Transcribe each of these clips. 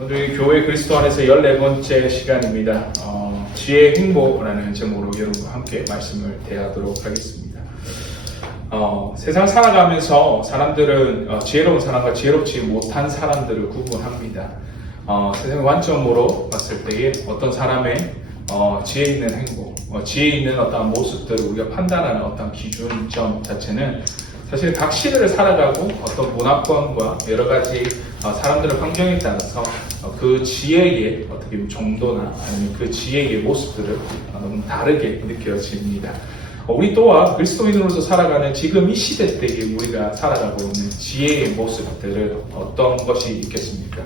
오늘 교회 그리스도 안에서 14번째 시간입니다. 지혜의 행보라는 제목으로 여러분과 함께 말씀을 대하도록 하겠습니다. 세상 살아가면서 사람들은 지혜로운 사람과 지혜롭지 못한 사람들을 구분합니다. 세상 관점으로 봤을 때에 어떤 사람의 지혜 있는 행보, 지혜 있는 어떤 모습들을 우리가 판단하는 어떤 기준점 자체는 사실 각 시대를 살아가고 어떤 문화권과 여러 가지 사람들의 환경에 따라서 그 지혜의 어떻게 보면 정도나 아니면 그 지혜의 모습들을 너무 다르게 느껴집니다. 우리 또한 그리스도인으로서 살아가는 지금 이 시대 때에 우리가 살아가고 있는 지혜의 모습들을 어떤 것이 있겠습니까?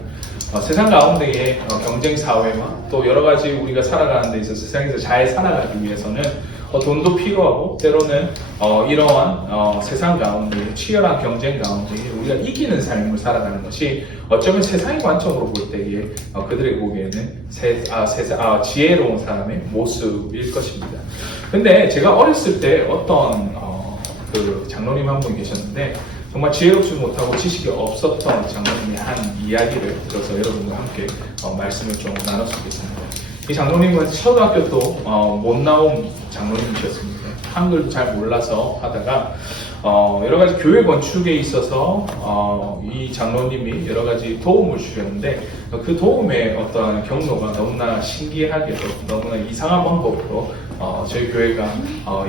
세상 가운데의 경쟁 사회와 또 여러 가지 우리가 살아가는 데 있어서 세상에서 잘 살아가기 위해서는 돈도 필요하고 때로는 이러한 세상 가운데 치열한 경쟁 가운데 우리가 이기는 삶을 살아가는 것이 어쩌면 세상의 관점으로 볼 때에 그들의 보기에는 지혜로운 사람의 모습일 것입니다. 근데 제가 어렸을 때 어떤 그 장로님 한 분 계셨는데 정말 지혜롭지 못하고 지식이 없었던 장로님의 한 이야기를 들어서 여러분과 함께 말씀을 좀 나눴습니다. 이 장로님은 초등학교도 못 나온 장로님이셨습니다. 한글도 잘 몰라서 하다가 여러 가지 교회 건축에 있어서 이 장로님이 여러 가지 도움을 주셨는데 그 도움의 어떤 경로가 너무나 신기하게도 너무나 이상한 방법으로 저희 교회가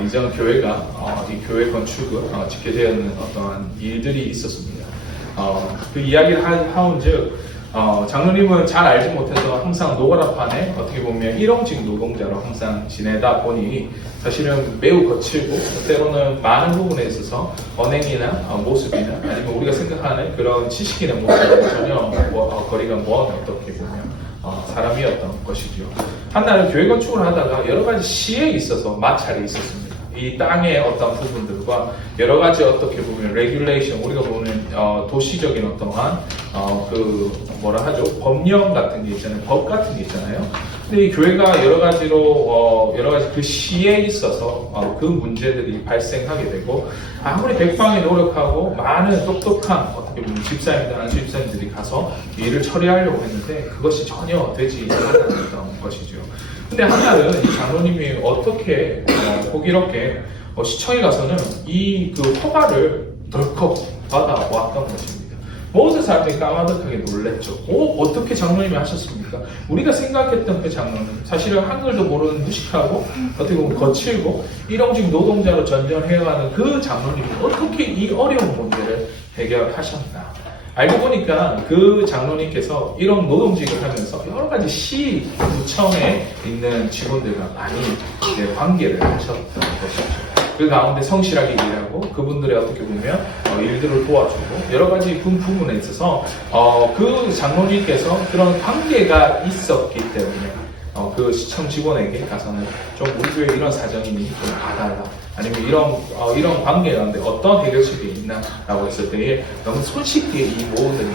이전 교회가 이 교회 건축을 짓게 되는 어떠한 일들이 있었습니다. 그 이야기를 하온즉 장로님은 잘 알지 못해서 항상 노가다판에 어떻게 보면 일용직 노동자로 항상 지내다 보니 사실은 매우 거칠고 때로는 많은 부분에 있어서 언행이나 모습이나 아니면 우리가 생각하는 그런 지식이나 모습과 전혀 거리가 먼 어떻게 보면 사람이었던 것이죠. 한날은 교회 건축을 하다가 여러 가지 시에 있어서 마찰이 있었습니다. 이 땅의 어떤 부분들과 여러 가지 어떻게 보면 레귤레이션 우리가 보는 도시적인 어떠한 그 뭐라 하죠 법령 같은 게 있잖아요, 법 같은 게 있잖아요. 근데 이 교회가 여러 가지로 여러 가지 그 시에 있어서 그 문제들이 발생하게 되고 아무리 백방에 노력하고 많은 똑똑한 어떻게 보면 집사님들, 집사님들이 가서 일을 처리하려고 했는데 그것이 전혀 되지 않았던 것이죠. 근데 한날은 이 장로님이 어떻게 호기롭게 시청에 가서는 이 그 허가를 덜컥 받아왔던 것입니다. 모든 사람들이 까마득하게 놀랬죠. 어떻게 장로님이 하셨습니까? 우리가 생각했던 그 장로님, 사실은 한글도 모르는 무식하고 어떻게 보면 거칠고 일용직 노동자로 전전해가는 그 장로님이 어떻게 이 어려운 문제를 해결하셨나? 알고 보니까 그 장로님께서 이런 노동직을 하면서 여러 가지 시구청에 있는 직원들과 많이 관계를 하셨던 것이죠. 그 가운데 성실하게 일하고 그분들의 어떻게 보면 일들을 도와주고 여러 가지 부분에 있어서 그 장로님께서 그런 관계가 있었기 때문에 그 시청 직원에게 가서는 좀 우리 교회 이런 사정이니 좀 봐달라. 아니면 이런 관계 가운데 어떤 해결책이 있나라고 했을 때에 너무 손쉽게 이 모든 일을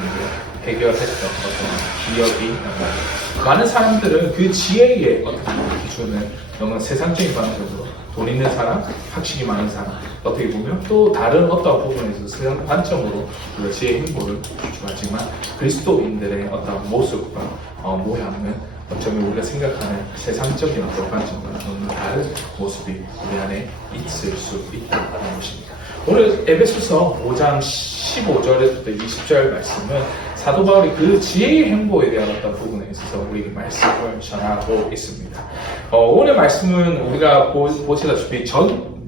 해결했던 어떤 기억이 납니다. 많은 사람들은 그 지혜의 어떤 기준을 너무 세상적인 관점으로 돈 있는 사람, 학식이 많은 사람, 어떻게 보면 또 다른 어떤 부분에서 세상 관점으로 그 지혜의 행보를 주하지만 그리스도인들의 어떤 모습과 모양은 어쩌면 우리가 생각하는 세상적인 어떤 관점과 너무 다른 모습이 우리 안에 있을 수 있다는 것입니다. 오늘 에베소서 5장 15절에서 20절 말씀은 사도 바울이 그 지혜의 행보에 대한 어떤 부분에 있어서 우리에게 말씀을 전하고 있습니다. 오늘 말씀은 우리가 보시다시피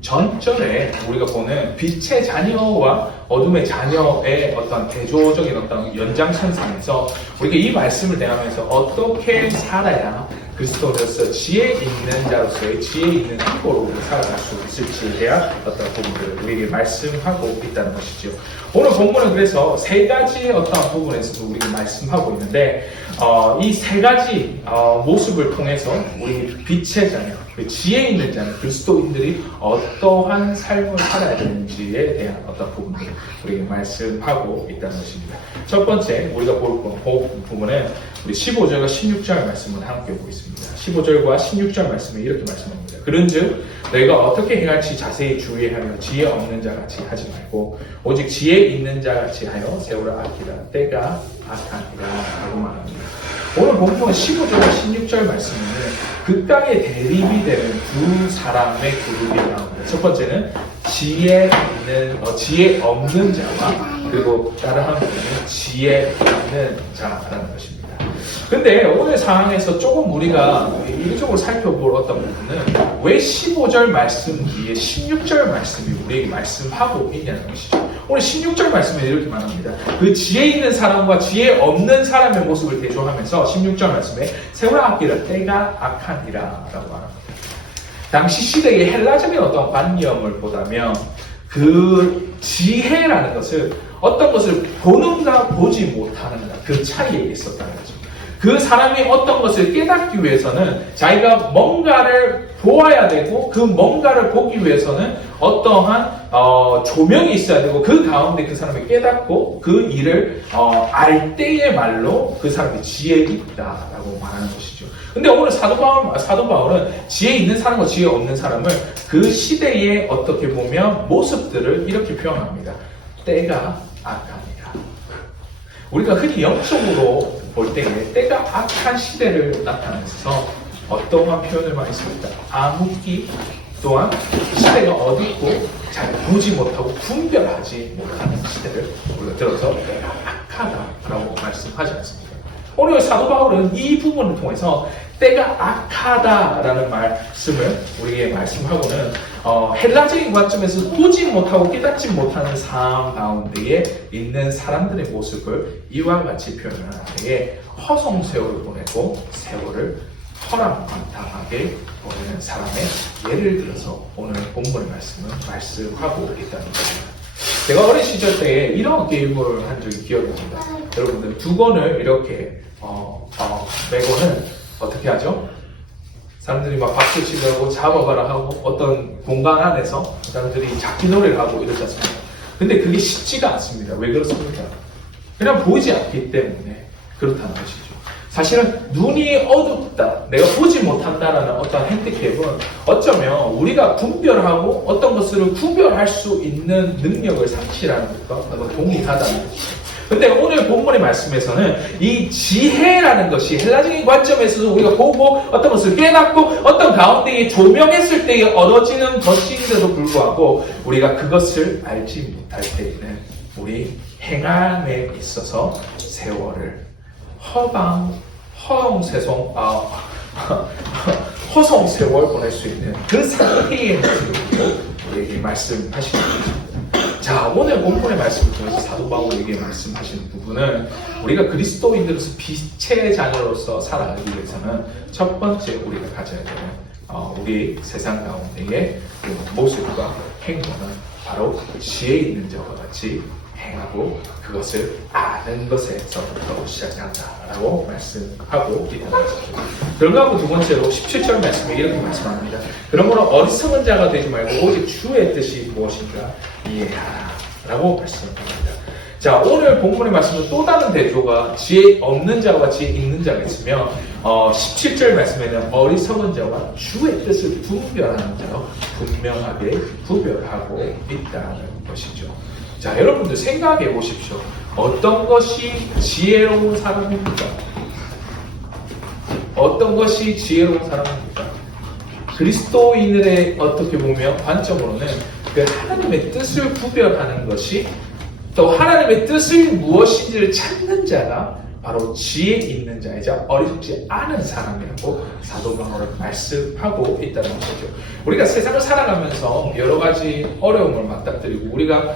전절에 우리가 보는 빛의 자녀와 어둠의 자녀의 어떤 대조적인 어떤 연장선상에서 우리가 이 말씀을 대하면서 어떻게 살아야 그리스도로서 지혜 있는 자로서의 지혜 있는 행보로 우리가 살아갈 수 있을지에 대한 어떤 부분들을 우리에게 말씀하고 있다는 것이죠. 오늘 본문은 그래서 세 가지의 어떤 부분에서도 우리에게 말씀하고 있는데 이 세 가지 모습을 통해서 우리 빛의 자녀, 그 지혜 있는 자녀, 그리스도인들이 어떠한 삶을 살아야 되는지에 대한 어떤 부분들을 우리에게 말씀하고 있다는 것입니다. 첫 번째 우리가 볼 부분은 우리 15절과 16절 말씀을 함께 보겠습니다. 15절과 16절 말씀에 이렇게 말씀합니다. 그런즉 너희가 어떻게 행할지 자세히 주의하여 지혜 없는 자같이 하지 말고 오직 지혜 있는 자같이 하여 세월을 아끼라 때가 악하니라 라고 말합니다. 본문 15절 16절 말씀은 극강의 대립이 되는 두 사람의 그룹이 나옵니다. 첫 번째는 지혜 없는 자와 그리고 다른 한 분은 지혜 있는 자라는 것입니다. 근데 오늘 상황에서 조금 우리가 이쪽으로 살펴볼 어떤 부분은 왜 15절 말씀 뒤에 16절 말씀이 우리에게 말씀하고 있냐는 것이죠. 오늘 16절 말씀에 이렇게 말합니다. 그 지혜 있는 사람과 지혜 없는 사람의 모습을 대조하면서 16절 말씀에 세월아 악기라 때가 악하니라 라고 말합니다. 당시 시대의 헬라적인 어떤 관념을 보다면 그 지혜라는 것을 어떤 것을 보는가 보지 못하는가 그 차이에 있었다는 거죠. 그 사람이 어떤 것을 깨닫기 위해서는 자기가 뭔가를 보아야 되고 그 뭔가를 보기 위해서는 어떠한 조명이 있어야 되고 그 가운데 그 사람이 깨닫고 그 일을 알 때의 말로 그 사람이 지혜 있다라고 말하는 것이죠. 근데 오늘 사도 바울은 지혜 있는 사람과 지혜 없는 사람을 그 시대의 어떻게 보면 모습들을 이렇게 표현합니다. 때가 악합니다. 우리가 흔히 영적으로 볼 때에 때가 악한 시대를 나타내서 어떠한 표현을 많이 씁니다. 암흑기 또한 시대가 어디 있고 잘 보지 못하고 분별하지 못하는 시대를 우리가 들어서 때가 악하다라고 말씀하지 않습니다. 오늘 사도 바울은 이 부분을 통해서 때가 악하다라는 말씀을 우리에게 말씀하고는 헬라적인 관점에서 보지 못하고 깨닫지 못하는 상황 가운데에 있는 사람들의 모습을 이와 같이 표현하는 때에 허송세월을 보내고 세월을 허랑방탕하게 보내는 사람의 예를 들어서 오늘 본문의 말씀을 말씀하고 있다는 것입니다. 제가 어린 시절 때에 이런 게임을 한 적이 기억이 납니다. 여러분들 두건을 이렇게 메고는 어떻게 하죠? 사람들이 막 박수 치려고 잡아봐라 하고 어떤 공간 안에서 사람들이 잡기 놀이를 하고 이러지 않습니까? 근데 그게 쉽지가 않습니다. 왜 그렇습니까? 그냥 보이지 않기 때문에 그렇다는 것이죠. 사실은 눈이 어둡다, 내가 보지 못한다라는 어떤 핸디캡은 어쩌면 우리가 분별하고 어떤 것을 구별할 수 있는 능력을 상실하는 것과 동일하다는 것이죠. 근데 오늘 본문의 말씀에서는 이 지혜라는 것이 헬라적인 관점에서도 우리가 보고 어떤 것을 깨닫고 어떤 가운데에 조명했을 때에 얻어지는 것인데도 불구하고 우리가 그것을 알지 못할 때에는 우리 행함에 있어서 세월을 허송 세월 보낼 수 있는 그 상태의 모습으로 우리에게 말씀하시는 것입니다. 자, 오늘 본문의 말씀을 통해서 사도 바울에게 말씀하시는 부분은 우리가 그리스도인으로서 빛의 자녀로서 살아가기 위해서는 첫 번째 우리가 가져야 되는 우리 세상 가운데의 그 모습과 행동은 바로 지혜 있는 자와 같이 행하고 그것을 아는 것에서부터 시작한다라고 말씀하고 있다는 것이죠. 그런가 두 번째로 17절 말씀에 이렇게 말씀합니다. 그러므로 어리석은 자가 되지 말고 오직 주의 뜻이 무엇인가 이해하라 라고 말씀합니다. 자, 오늘 본문의 말씀은 또 다른 대조가 지혜 없는 자와 지혜 있는 자가 있으며 17절 말씀에는 어리석은 자와 주의 뜻을 분별하는 자로 분명하게 구별하고 있다는 것이죠. 자, 여러분들 생각해 보십시오. 어떤 것이 지혜로운 사람입니까? 어떤 것이 지혜로운 사람입니까? 그리스도인들의 어떻게 보면 관점으로는 그 하나님의 뜻을 구별하는 것이 또 하나님의 뜻을 무엇인지를 찾는 자가 바로 지혜 있는 자이자 어리석지 않은 사람이라고 사도 바울은 말씀하고 있다는 것이죠. 우리가 세상을 살아가면서 여러 가지 어려움을 맞닥뜨리고 우리가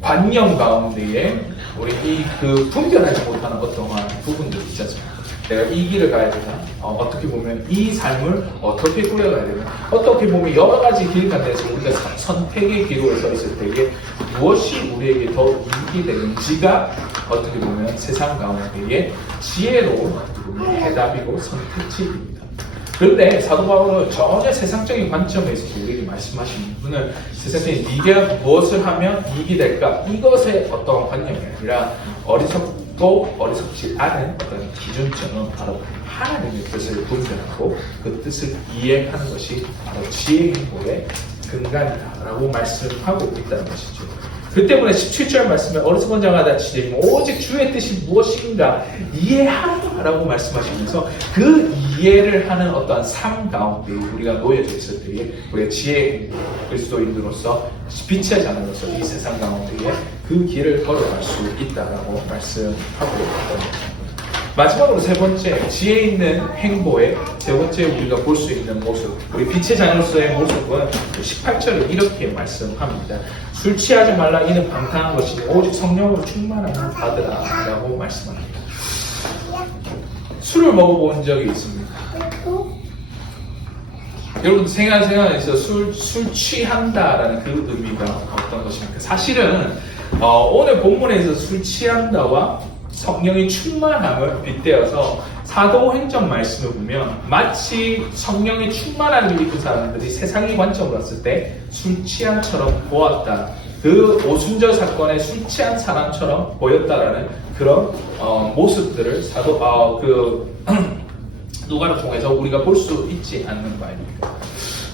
관념 가운데에 우리 분별하지 못하는 어떠한 부분들이 있지 않습니까? 내가 이 길을 가야 되나? 어떻게 보면 이 삶을 어떻게 꾸려가야 되나? 어떻게 보면 여러 가지 길 가운데서 우리가 선택의 기로에 서 있을 때에 무엇이 우리에게 더 이익이 되는지가 어떻게 보면 세상 가운데에 지혜로운 해답이고 선택지입니다. 그런데 사도 바울은 전혀 세상적인 관점에서 우리에게 말씀하시는 부분은 세상에 네가 무엇을 하면 이익이 될까? 이것의 어떤 관념이 아니라 어리석고 어리석지 않은 어떤 기준점은 바로 하나님의 뜻을 분별하고 그 뜻을 이해하는 것이 바로 지혜 행보의 근간이다라고 말씀하고 있다는 것이죠. 그 때문에 17절 말씀에 어리석은 자가 다 지혜이며 오직 주의 뜻이 무엇인가 이해하라라고 말씀하시면서 그 이해를 하는 어떠한 삶 가운데 우리가 놓여져 있을 때에 우리가 지혜의 그리스도인으로서 빛의 자녀로서 이 세상 가운데에 그 길을 걸어갈 수 있다라고 말씀하고 있습니다. 마지막으로 세 번째, 지혜 있는 행보의 세 번째 우리가 볼 수 있는 모습, 우리 빛의 자녀로서의 모습은 18절에 이렇게 말씀합니다. 술 취하지 말라 이는 방탕한 것이니 오직 성령으로 충만함을 받으라 라고 말씀합니다. 술을 먹어본 적이 있습니다. 여러분 생활에서 술 취한다라는 그 의미가 어떤 것입니까? 사실은 오늘 본문에서 술 취한다와 성령의 충만함을 빗대어서 사도행전 말씀을 보면 마치 성령의 충만함을 입은 사람들이 세상의 관점으로 봤을 때 술 취한처럼 보았다. 그 오순절 사건에 술 취한 사람처럼 보였다라는 그런 모습들을 누가를 통해서 우리가 볼 수 있지 않는 바입니다.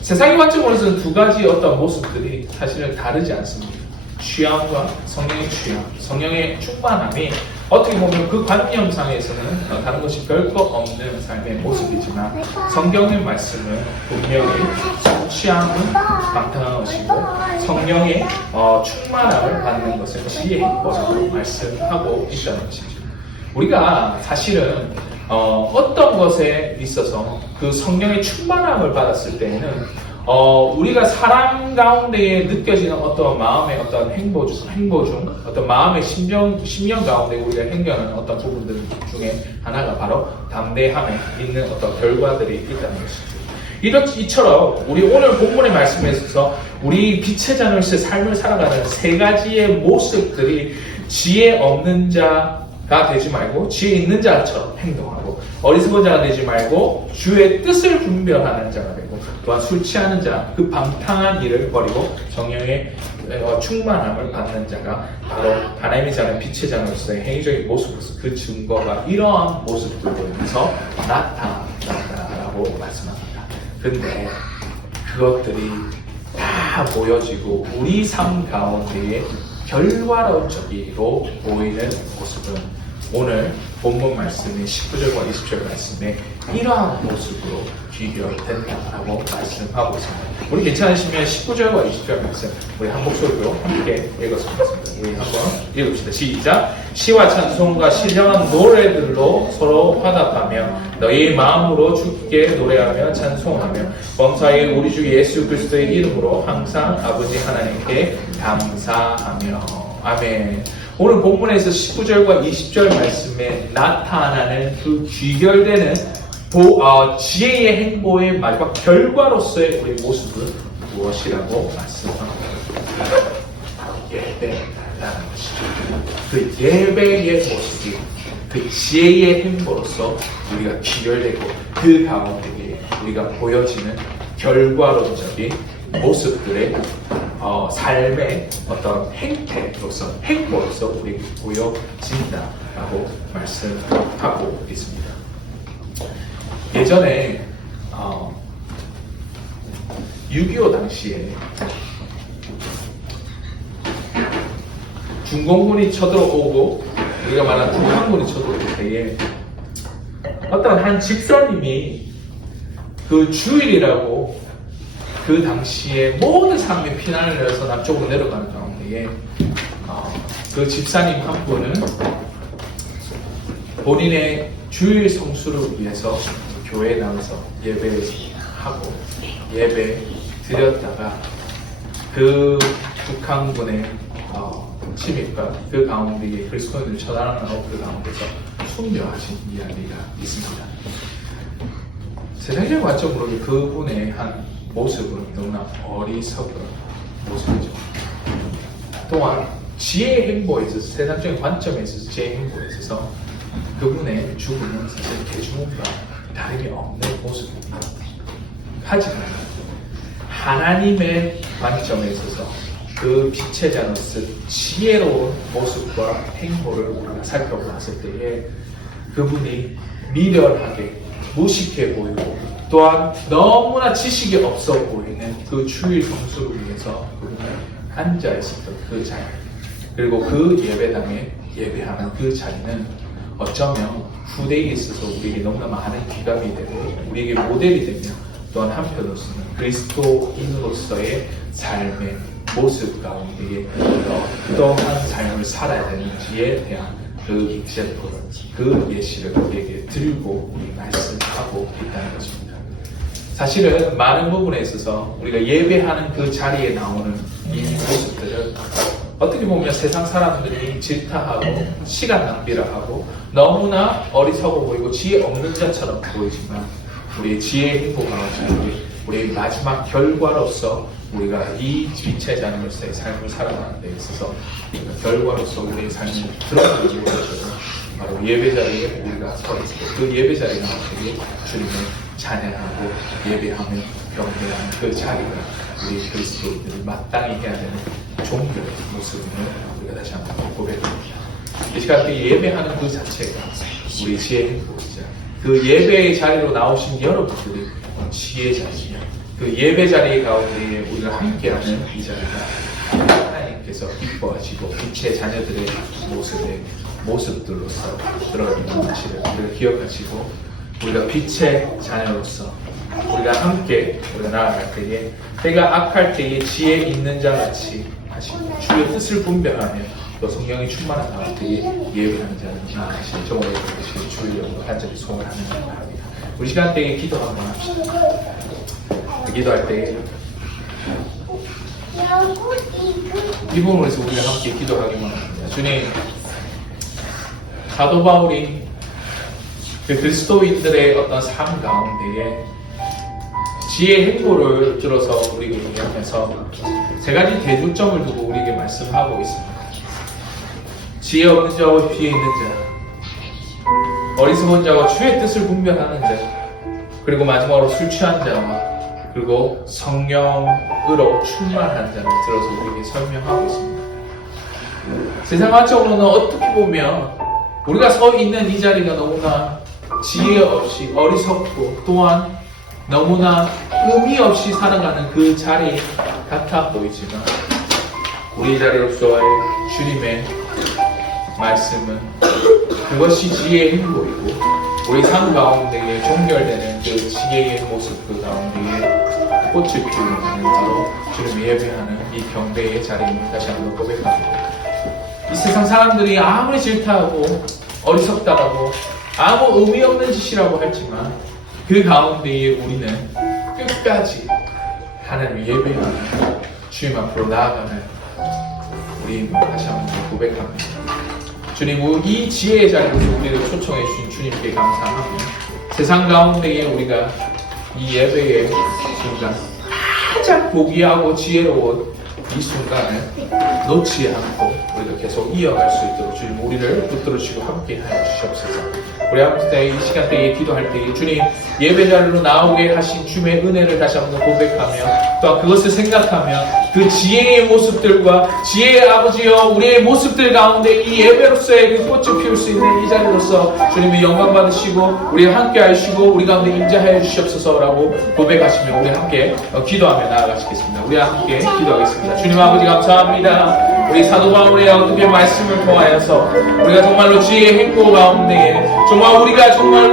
세상의 관점으로서는 두 가지 어떤 모습들이 사실은 다르지 않습니다. 취함과 성령의 취함, 성령의 충만함이 어떻게 보면 그 관념상에서는 다른 것이 별거 없는 삶의 모습이지만 성경의 말씀은 분명히 취함은 방탕한 것이고 성령의 충만함을 받는 것은 지혜의 행보라고 말씀하고 있다는 것이죠. 우리가 사실은 어떤 것에 있어서 그 성령의 충만함을 받았을 때에는 우리가 사람 가운데에 느껴지는 어떤 마음의 어떤 행보 중 어떤 마음의 심령 가운데 우리가 행하는 어떤 부분들 중에 하나가 바로 담대함에 있는 어떤 결과들이 있다는 것이죠. 이처럼 우리 오늘 본문의 말씀에 있어서 우리 빛의 자녀로서의 삶을 살아가는 세 가지의 모습들이 지혜 없는 자가 되지 말고 지혜 있는 자처럼 행동하고 어리석은 자가 되지 말고 주의 뜻을 분별하는 자가 되고 또한 술 취하는 자, 그 방탕한 일을 버리고 성령의 충만함을 받는 자가 바로 하나님의 자는 빛의 자녀로서의 행위적인 모습으로서 그 증거가 이러한 모습들로 인해서 나타난다라고 말씀합니다. 그런데 그것들이 다 보여지고 우리 삶 가운데에 결과론적으로 보이는 모습은 오늘 본문 말씀인 19절과 20절 말씀에 이러한 모습으로 귀결된다라고 말씀하고 있습니다. 우리 괜찮으시면 19절과 20절 말씀 우리 한 목소리로 함께 읽었습니다. 우리 한번 읽읍시다. 시작! 시와 찬송과 신령한 노래들로 서로 화답하며 너희 마음으로 주께 노래하며 찬송하며 범사에 우리 주 예수 그리스도의 이름으로 항상 아버지 하나님께 감사하며 아멘. 오늘 본문에서 19절과 20절 말씀에 나타나는 그 귀결되는 지혜의 행보의 마지막 결과로서의 우리 모습은 무엇이라고 말씀합니다. 바로 예배라는 것이죠. 그 예배의 모습이 그 지혜의 행보로서 우리가 귀결되고 그 가운데에 우리가 보여지는 결과론적인 모습들의 삶의 어떤 행태로서 행보로서 우리에게 보여진다라고 말씀하고 있습니다. 예전에 6.25 당시에 중공군이 쳐들어오고 우리가 말하는 북한군이 쳐들어올 때에 어떤 한 집사님이 그 주일이라고 그 당시에 모든 사람이 피난을 해서 남쪽으로 내려가는 가운데에 그 집사님 한 분은 본인의 주일 성수를 위해서 교회에 나가서 예배하고 예배 드렸다가 그 북한군의 침입과 그 가운데에 그리스도인들을 처단하는 그 가운데서 순교하신 이야기가 있습니다. 세상적 관점으로 그분의 한 모습은 너무나 어리석은 모습이죠. 또한 지혜의 행보에 있어서 세상적인 관점에 있어서 지혜의 행보에 있어서 그분의 죽음은 사실 대중과 다름이 없는 모습입니다. 하지만 하나님의 관점에 있어서 그 빛의 자로서 지혜로운 모습과 행보를 우리가 살펴봤을 때에 그분이 미련하게 무식해 보이고 또한 너무나 지식이 없어 보이는 그 주일 성수를 위해서 그분이 앉아있었던 그 자리 그리고 그 예배당에 예배하는 그 자리는 어쩌면 후대에 있어서 우리에게 너무나 많은 귀감이 되고 우리에게 모델이 되며 또한 한편으로서는 그리스도인으로서의 삶의 모습 가운데에 어떠한 삶을 살아야 되는지에 대한 그 example을, 그 예시를 우리에게 들고 우리 말씀하고 있다는 것입니다. 사실은 많은 부분에 있어서 우리가 예배하는 그 자리에 나오는 이 모습들은 어떻게 보면 세상 사람들이 질타하고 시간 낭비를 하고 너무나 어리석어 보이고 지혜 없는 자처럼 보이지만 우리의 지혜의 행보 가운데 우리의 마지막 결과로서 우리가 이 빛의 자녀로서의 삶을 살아가는 데 있어서 결과로서 우리의 삶을 드러내기 위해서 바로 예배 자리에 우리가 서 있고 그 예배 자리가 우리 주님을 찬양하고 예배하며 경배하는 그 자리가 우리 그리스도인들이 마땅히 해야 되는 종교의 모습을 우리가 다시 한번 고백합니다. 이 시간에 예배하는 그 자체가 우리 지혜의 행복이자 그 예배의 자리로 나오신 여러분들이 지혜의 자리이며 그 예배 자리 가운데 우리가 함께하는 이 자리가 하나님께서 기뻐하시고 빛의 자녀들의 모습들로서 드러내는 사실을 우리가 기억하시고 우리가 빛의 자녀로서 우리가 함께 우리가 나아갈 때에 때가 악할 때에 지혜 있는 자 같이 하시고 주의 뜻을 분별하며 또 성령이 충만한 가운데에 예배하는 자는 나아가시는 정오의 것이 주의 이름으로 간절히 소원하는 바랍니다. 우리 시간 때에 기도 한번 합시다. 기도할 때에 이 부분에서 우리가 함께 기도하기만 합니다. 주님, 사도 바울이 그 그리스도인들의 어떤 삶 가운데에 지혜의 행보를 들어서 우리에게 얘기하면서 세 가지 대조점을 두고 우리에게 말씀하고 있습니다. 지혜 없는 자와 비에 있는 자, 어리석은 자와 주의 뜻을 분별하는 자, 그리고 마지막으로 술 취한 자와 그리고 성령으로 충만한 자를 들어서 우리에게 설명하고 있습니다. 세상적으로는 어떻게 보면 우리가 서 있는 이 자리가 너무나 지혜 없이 어리석고 또한 너무나 의미 없이 살아가는 그 자리 같아 보이지만 우리 자리로서의 주님의 말씀은 그것이 지혜의 행보이고 우리 삶 가운데에 종결되는 그 지혜의 모습 그 가운데에 꽃을 피우는 바로 주님을 예배하는 이 경배의 자리임을 다시 한번 고백합니다. 이 세상 사람들이 아무리 질타하고 어리석다라고 아무 의미 없는 짓이라고 했지만 그 가운데에 우리는 끝까지 하나님을 예배하는 주님 앞으로 나아가는 우리 다시 한번 고백합니다. 주님, 이 지혜의 자리로 우리를 초청해 주신 주님께 감사하며 세상 가운데에 우리가 이 예배의 순간 가장 고귀하고 지혜로운 이 순간을 놓지 않고 우리가 계속 이어갈 수 있도록 주님 우리를 붙들으시고 함께하여 주시옵소서. 우리 아버지 이 시간대에 기도할 때 주님 예배 자리로 나오게 하신 주님의 은혜를 다시 한번 고백하며 또 그것을 생각하며 그 지혜의 모습들과 지혜의 아버지여 우리의 모습들 가운데 이 예배로서의 그 꽃을 피울 수 있는 이 자리로서 주님의 영광 받으시고 우리 함께 하시고 우리 가운데 임재하여 주시옵소서라고 고백하시며 우리 함께 기도하며 나아가시겠습니다. 우리 함께 기도하겠습니다. 주님 아버지 감사합니다. 우리 사도 바울의 어떻게 말씀을 통하여서 우리가 정말로 지혜의 행보 가운데에 정말 우리가 정말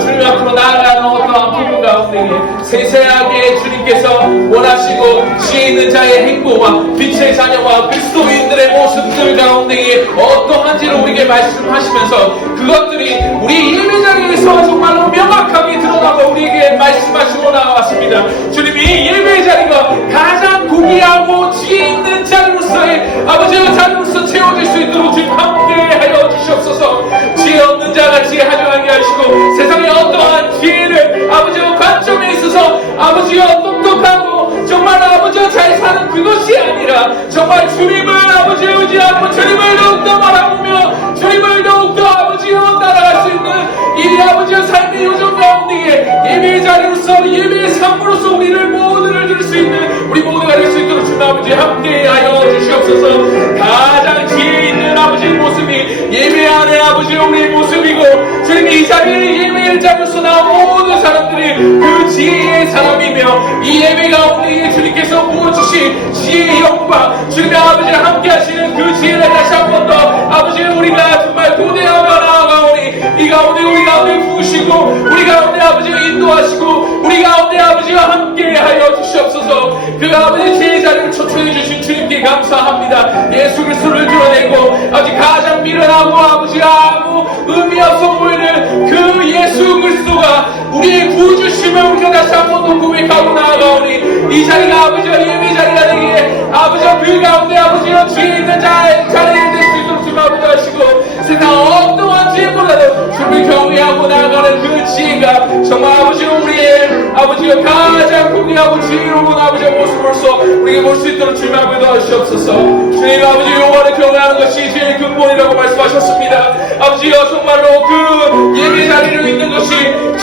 주님 앞으로 나아가는 어떠한 부분 가운데에 세세하게 주님께서 원하시고 지혜 있는 자의 행보와 빛의 자녀와 그리스도인들의 모습들 가운데에 어떠한지를 우리에게 말씀하시면서 그것들이 우리 예배 자리에서 정말로 명확하게 드러나고 우리에게 말씀하시고 나왔습니다. 주님이 예배 자리가 가장 고귀하고 지혜 있는 자리로서의 아버지의 자리로서 채워질 수 있도록 주님 함께하여 주시옵소서. 지혜 없는 자가 지혜하게 하시고 세상의 어떠한 지혜를 아버지의 관점에 있어서 아버지가 똑똑하고 정말 아버지가 잘 사는 그것이 아니라 정말 주님을 아버지의 의지하고 주님을 더욱더 바라보며 주님을 더욱더 아버지와 따라갈 수 있는 이 아버지의 삶의 요정 가운데에 예배의 자리로서 예배의 삶으로서 우리를 모두를 들 수 있는 우리 모두가 될 수 있도록 주님 아버지 함께하여 주시옵소서. 가장 지혜 있는 아버지의 모습이 예배 안에 아버지의 우리의 모습이고 주님이 이 자리에 예배 지혜를 잡으서 나온 모든 사람들이 그 지혜의 사람이며 이 예배 가운데 주님께서 부어주신 지혜의 영광 주님의 아버지와 함께 하시는 그 지혜를 다시 한 번 더 아버지 우리가 정말 도대하며 나아가오니 이 가운데 우리 가운데 부으시고 우리 가운데 아버지가 인도하시고 우리 가운데 아버지와 함께 하여 주시옵소서. 그 아버지 지혜의 자리를 초청해 주신 주님께 감사합니다. 예수 그리스도를 드러내고 아버지 가장 미련하고 아버지가 아무 의미 없어 보이는 그 예수 그리스도가 우리의 구주심을 우리가 다시 한 번 더 고백하고 나아가오니 이 자리가 아버지와 예배 자리가 되기에 아버지와 그 가운데 아버지와 지혜 있는 자리에 될 수 있도록 주님 아버지 하시고 세상 어떠한 지혜보다도 주님을 경외하고 나아가는 그 지혜가 정말 아버지와 우리의 아버지가 가장 고귀하고 지혜로운 아버지의 모습으로서 우리에게 볼 수 있도록 주님 아버지 도와주시옵소서. 주님 아버지 여호와를 경외하는 것이 지혜의 근본이라고 말씀하셨습니다. 아버지여 정말로 그 예배 자리를 있는 것이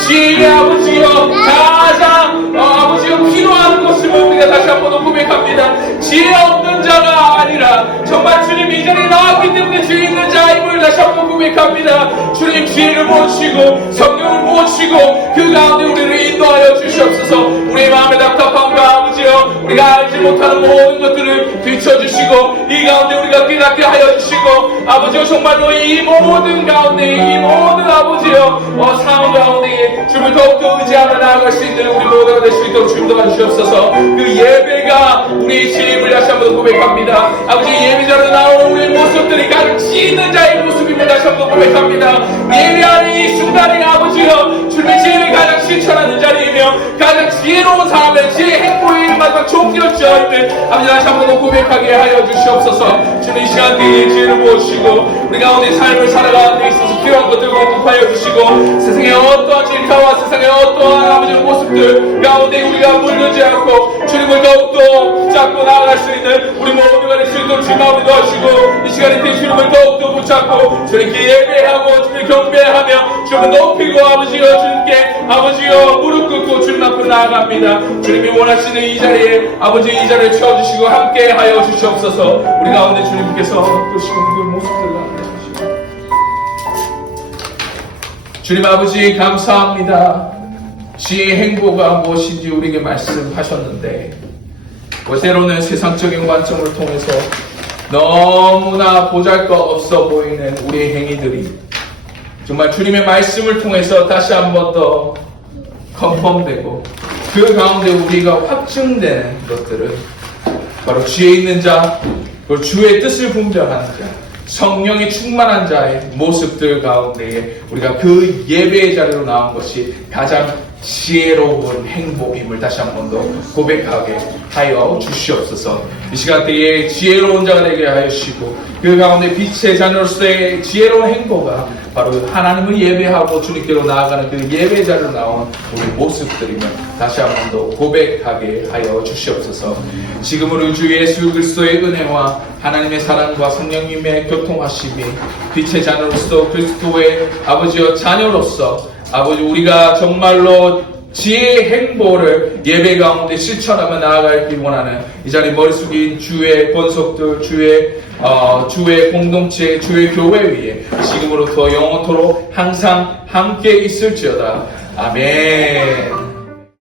지혜의 아버지여 가장 아버지여 필요한 것임을 우리가 다시 한 번 더 고백합니다. 지혜 없는 자가 아니라 정말 주님 이 자리에 나왔기 때문에 지혜 있는 자임을 다시 한 번 고백합니다. 주님 지혜를 모시고 성령을 모시고 그 가운데 우리를 인도하여 주시옵소서. 우리의 마음의 답답함과 아버지여 우리가 알지 못하는 모든 것들을 비춰주시고 이 가운데 우리가 깨닫게 하여 주시고 아버지여 정말로 이 모든 가운데 이 모든 아버지여 상황 가운데 주를 더욱더 의지하며 나아갈 수 있는 우리 모두가 될 수 있도록 주님 도와주시옵소서. 그 예배가 우리의 지혜임을 다시 한번 고백합니다. 아버지 예배자로 나오는 우리의 모습들이 가장 지혜 있는 자의 모습임을 다시 한번 고백합니다. 예배하는 이 순간에 아버지여 주님의 지혜를 가장 실천하는 자리이며 가장 지혜로운 사람의 지혜의 행보의 마지막 종결점을 아버지 다시 한번 더 고백하게 하여 주시옵소서. 주님 이 시간 때에 지혜를 부어주시고 우리 가운데 삶을 살아가는 데 있어서 필요한 것들 공급하여 주시고 세상의 어떠한 질타와 세상의 어떠한 아버지의 모습들 가운데 우리가 물들지 않고 주님을 더욱더 붙잡고 나아갈 수 있는 우리 모두가 될 수 있도록 주님 아버지 도와주시고 이 시간에 때 주님을 더욱더 붙잡고 주님께 예배하고 주님을 경배하며 주님을 높이고 아버지여 주님께 아버지여 무릎 꿇고 주님 앞으로 나아갑니다. 주님이 원하시는 이 자리에 아버지 이 자리를 채워주시고 함께 하여 주시옵소서. 우리 가운데 주님께서 뜨시는 그 모습들 가운데 하시고 주님 아버지 감사합니다. 지혜의 행보가 무엇인지 우리에게 말씀하셨는데 때로는 세상적인 관점을 통해서 너무나 보잘것없어 보이는 우리의 행위들이 정말 주님의 말씀을 통해서 다시 한 번 더 컨펌되고 그 가운데 우리가 확증되는 것들은 바로 지혜 있는 자, 그리고 주의 뜻을 분별하는 자, 성령이 충만한 자의 모습들 가운데에 우리가 그 예배의 자리로 나온 것이 가장 지혜로운 행복임을 다시 한 번 더 고백하게 하여 주시옵소서. 이 시간대에 지혜로운 자가 되게 하여 주시고 그 가운데 빛의 자녀로서의 지혜로운 행보가 바로 하나님을 예배하고 주님께로 나아가는 그 예배 자리로 나온 우리 모습들이면 다시 한 번 더 고백하게 하여 주시옵소서. 지금은 주 예수 그리스도의 은혜와 하나님의 사랑과 성령님의 교통하심이 빛의 자녀로서 그리스도의 아버지와 자녀로서 아버지 우리가 정말로 지혜의 행보를 예배 가운데 실천하며 나아가길 원하는 이 자리 머리 숙인 주의 권속들 주의 공동체 주의 교회 위에 지금으로부터 영원토록 항상 함께 있을지어다. 아멘.